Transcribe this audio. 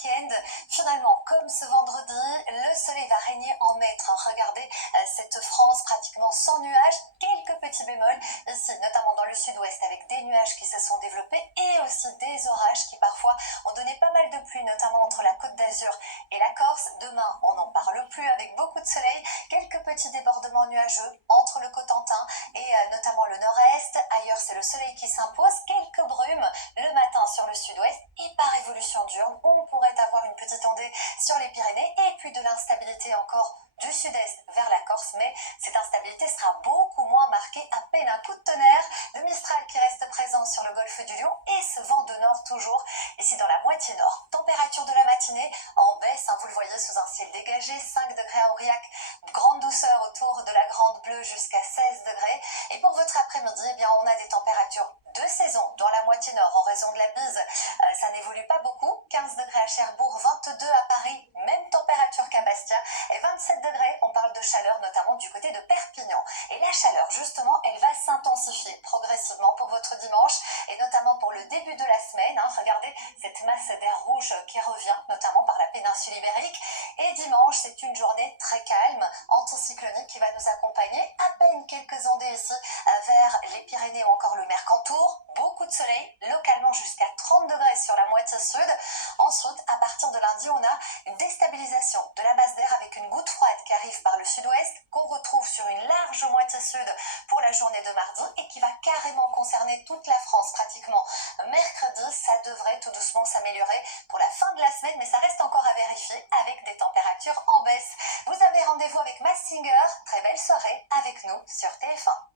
week-end. Finalement, comme ce vendredi, le soleil va régner en maître. Regardez cette France pratiquement sans nuages, quelques petits bémols ici, notamment dans le sud-ouest, avec des nuages qui se sont développés et aussi des orages qui parfois ont donné pas mal de pluie, notamment entre la Côte d'Azur et la Corse. Demain, on n'en parle plus avec beaucoup de soleil, quelques petits débordements nuageux entre le Cotentin et notamment le nord-est. Ailleurs, c'est le soleil qui s'impose, quelques brumes le matin sur le sud-ouest et par évolution diurne, on pourrait avoir une petite ondée sur les Pyrénées et puis de l'instabilité encore du sud-est vers la Corse, mais cette instabilité sera beaucoup moins marquée, à peine un coup de tonnerre, de Mistral qui reste présent sur le golfe du Lion et ce vent de nord toujours ici dans la moitié nord. Température de la matinée en baisse, vous le voyez sous un ciel dégagé, 5 degrés à Aurillac, grande douceur autour de la Grande Bleue jusqu'à 16 degrés. Et pour votre après-midi, eh bien, on a des températures de saison dans la moitié nord en raison de la bise. Ça n'évolue pas beaucoup, 15 degrés à Cherbourg, 22 à Paris, même température qu'à Bastia et 27 degrés, on parle de chaleur notamment du côté de Perpignan. Et la chaleur justement, elle va s'intensifier progressivement pour votre dimanche et notamment pour le début de la semaine. Regardez cette masse d'air rouge qui revient notamment par la péninsule ibérique. Et dimanche, c'est une journée très calme, anticyclonique qui va nous accompagner. À peine quelques ondées ici vers les Pyrénées ou encore le Mercantour. Beaucoup de soleil, localement jusqu'à 30 degrés sur la moitié sud. Ensuite, à partir de lundi, on a une déstabilisation de la masse d'air avec une goutte froide qui arrive par le sud-ouest, qu'on retrouve sur une large moitié sud pour la journée de mardi et qui va carrément concerner toute la France pratiquement. Mercredi, ça devrait tout doucement s'améliorer pour la fin de la semaine, mais ça reste encore à vérifier avec des températures en baisse. Vous avez rendez-vous avec Massinger. Très belle soirée avec nous sur TF1.